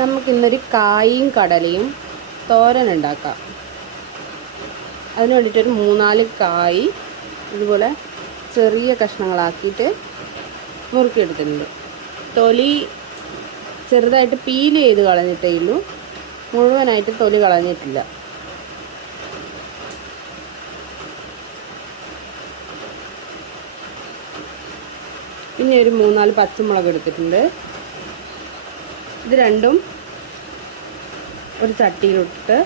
നമുക്കിന്നൊരു കായും കടലയും തോരൻ ഉണ്ടാക്കാം. അതിന് വേണ്ടിയിട്ടൊരു 3-4 കായ് ഇതുപോലെ ചെറിയ കഷ്ണങ്ങളാക്കിയിട്ട് മുറുക്കിയെടുത്തിട്ടുണ്ട്. തൊലി ചെറുതായിട്ട് പീൽ ചെയ്ത് കളഞ്ഞിട്ടേ ഉള്ളൂ, മുഴുവനായിട്ട് തൊലി കളഞ്ഞിട്ടില്ല. പിന്നെ ഒരു 3-4 പച്ചമുളക് എടുത്തിട്ടുണ്ട്. ഇത് രണ്ടും ഒരു ചട്ടിയിലിട്ട്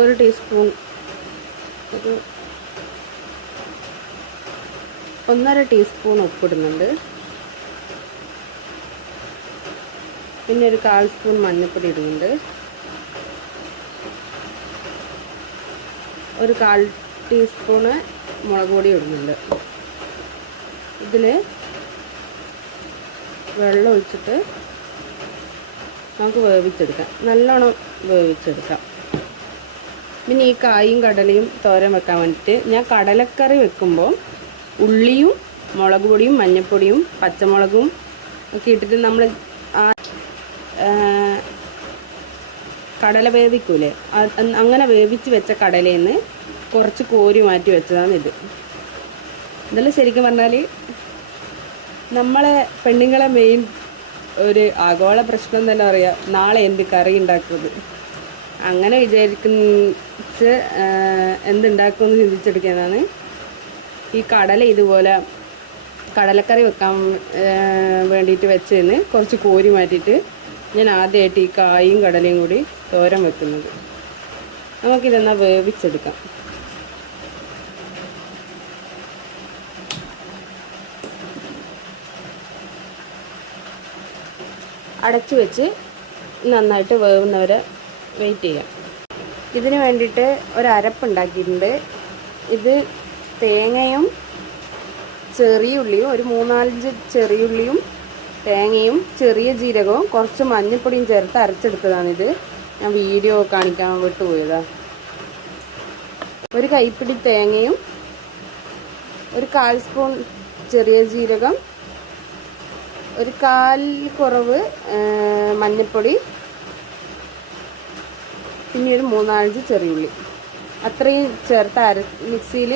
ഒരു ടീസ്പൂൺ, ഒരു 1.5 ടീസ്പൂൺ ഉപ്പിടുന്നുണ്ട്. പിന്നെ ഒരു 1/4 സ്പൂൺ മഞ്ഞൾപ്പൊടി ഇടുന്നുണ്ട്. ഒരു 1/4 ടീസ്പൂണ് മുളക് പൊടി ഇടുന്നുണ്ട്. ഇതിൽ വെള്ളം ഒഴിച്ചിട്ട് നമുക്ക് വേവിച്ചെടുക്കാം, നല്ലോണം വേവിച്ചെടുക്കാം. പിന്നെ ഈ കായും കടലയും തോരൻ വെക്കാൻ വേണ്ടിയിട്ട് ഞാൻ കടലക്കറി വെക്കുമ്പോൾ ഉള്ളിയും മുളക് പൊടിയും മഞ്ഞൾപ്പൊടിയും പച്ചമുളകും ഒക്കെ ഇട്ടിട്ട് നമ്മൾ കടല വേവിക്കൂലേ, അങ്ങനെ വേവിച്ച് വെച്ച കടലയിൽ നിന്ന് കുറച്ച് കോരി മാറ്റി വെച്ചതാണ് ഇത്. ഇതെല്ലാം ശരിക്കും പറഞ്ഞാൽ നമ്മളെ പെണ്ണുങ്ങളെ മെയിൻ ഒരു ആഗോള പ്രശ്നം തന്നെ പറയാം, നാളെ എന്ത് കറി ഉണ്ടാക്കുന്നത്. അങ്ങനെ വിചാരിച്ച് എന്തുണ്ടാക്കുമെന്ന് ചിന്തിച്ചെടുക്കുന്നതാണ്. ഈ കടല ഇതുപോലെ കടലക്കറി വെക്കാൻ വേണ്ടിയിട്ട് വെച്ചതിന് കുറച്ച് കോരി മാറ്റിയിട്ട് ഞാൻ ആദ്യമായിട്ട് ഈ കായും കടലയും കൂടി തോരൻ വെക്കുന്നത്. നമുക്കിതെന്നാൽ വേവിച്ചെടുക്കാം. അടച്ചു വെച്ച് നന്നായിട്ട് വേവുന്നവരെ വെയിറ്റ് ചെയ്യാം. ഇതിന് വേണ്ടിയിട്ട് ഒരു അരപ്പുണ്ടാക്കിയിട്ടുണ്ട്. ഇത് തേങ്ങയും ചെറിയുള്ളിയും, ഒരു 3-4 ചെറിയുള്ളിയും തേങ്ങയും ചെറിയ ജീരകവും കുറച്ച് മഞ്ഞൾപ്പൊടിയും ചേർത്ത് അരച്ചെടുത്തതാണിത്. ഞാൻ വീഡിയോ കാണിക്കാൻ വിട്ടുപോയതാ. ഒരു കൈപ്പിടി തേങ്ങയും ഒരു 1/4 സ്പൂൺ ചെറിയ ജീരകം, ഒരു 1/4 കുറവ് മഞ്ഞൾപ്പൊടി, പിന്നെ ഒരു 3-4 ചെറിയുള്ളി, അത്രയും ചേർത്ത് മിക്സിയിൽ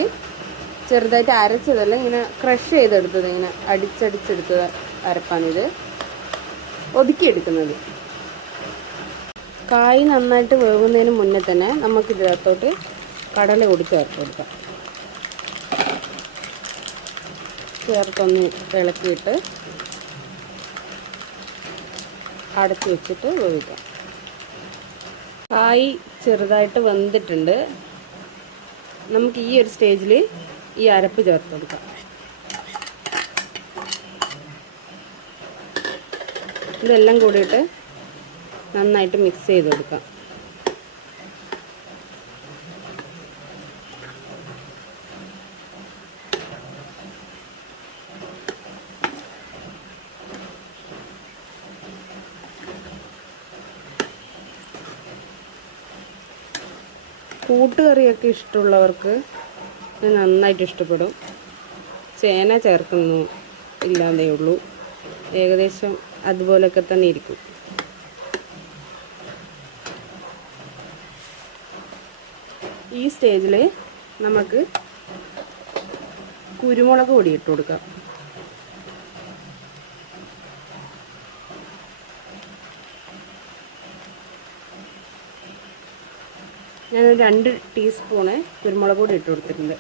ചെറുതായിട്ട് അരച്ചതല്ല, ഇങ്ങനെ ക്രഷ് ചെയ്തെടുത്തത്, ഇങ്ങനെ അടിച്ചെടുത്തത് അരപ്പാണിത്, ഒതുക്കിയെടുക്കുന്നത്. കായ് നന്നായിട്ട് വേവുന്നതിന് മുന്നേ തന്നെ നമുക്കിതിനകത്തോട്ട് കടല കൂടി ചേർത്ത് കൊടുക്കാം. ചേർത്തൊന്ന് ഇളക്കിയിട്ട് അടച്ചു വെച്ചിട്ട് വേവിക്കാം. കായ് ചെറുതായിട്ട് വെന്തിട്ടുണ്ട്. നമുക്ക് ഈ ഒരു സ്റ്റേജിൽ ഈ അരപ്പ് ചേർത്ത് കൊടുക്കാം. ഇതെല്ലാം കൂടിയിട്ട് നന്നായിട്ട് മിക്സ് ചെയ്ത് കൊടുക്കാം. കൂട്ടുകറിയൊക്കെ ഇഷ്ടമുള്ളവർക്ക് ഇത് നന്നായിട്ട് ഇഷ്ടപ്പെടും. ചേന ചേർക്കുന്നു ഇല്ലാതേ ഉള്ളൂ, ഏകദേശം അതുപോലൊക്കെ തന്നെ ഇരിക്കും. ഈ സ്റ്റേജിൽ നമുക്ക് കുരുമുളക് പൊടി ഇട്ട് കൊടുക്കാം. ഞാൻ 2 ടീസ്പൂണ് കുരുമുളക് പൊടി ഇട്ട് കൊടുത്തിട്ടുണ്ട്.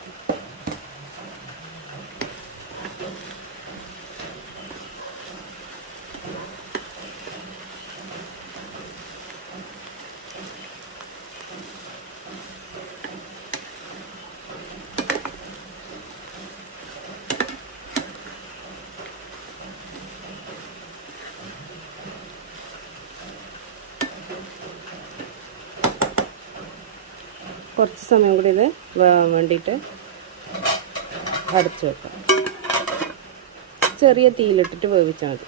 കുറച്ച് സമയം കൂടി ഇത് വേവാൻ വേണ്ടിയിട്ട് അടച്ചു വെക്കാം. ചെറിയ തീയിലിട്ടിട്ട് വേവിച്ചാൽ മതി.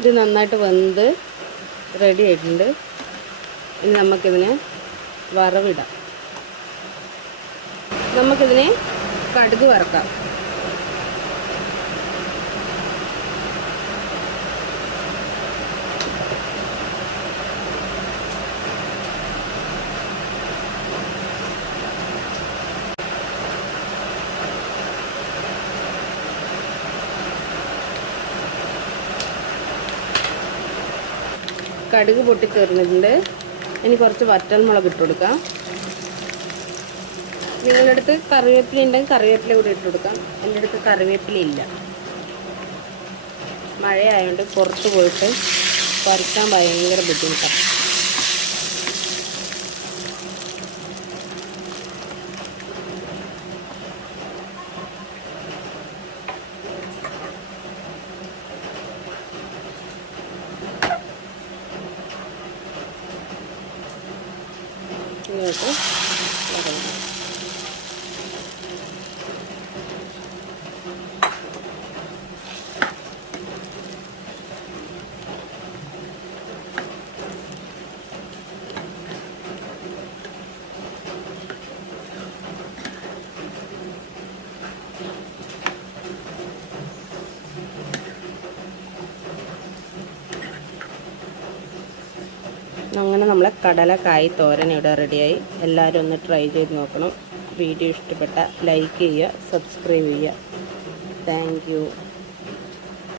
ഇത് നന്നായിട്ട് വെന്ത് റെഡി ആയിട്ടുണ്ട്. ഇനി നമുക്കിതിനെ വറവിടാം. നമുക്കിതിനെ കടുക് വറക്കാം. കടുക് പൊട്ടിച്ചേർന്നിട്ടുണ്ട്. ഇനി കുറച്ച് വറ്റൽമുളക് ഇട്ട് കൊടുക്കാം. നിങ്ങളുടെ അടുത്ത് കറിവേപ്പില ഉണ്ടെങ്കിൽ കറിവേപ്പില കൂടി ഇട്ട് കൊടുക്കാം. എൻ്റെ അടുത്ത് കറിവേപ്പില ഇല്ല. മഴയായതുകൊണ്ട് പുറത്ത് പോയിട്ട് പറിക്കാൻ ഭയങ്കര ബുദ്ധിമുട്ടാണ്. ഇങ്ങോട്ട് അങ്ങനെ നമ്മളെ കടലക്കായ് തോരൻ ഇവിടെ റെഡിയായി. എല്ലാവരും ഒന്ന് ട്രൈ ചെയ്ത് നോക്കണം. വീഡിയോ ഇഷ്ടപ്പെട്ട ലൈക്ക് ചെയ്യുക, സബ്സ്ക്രൈബ് ചെയ്യുക. Thank you.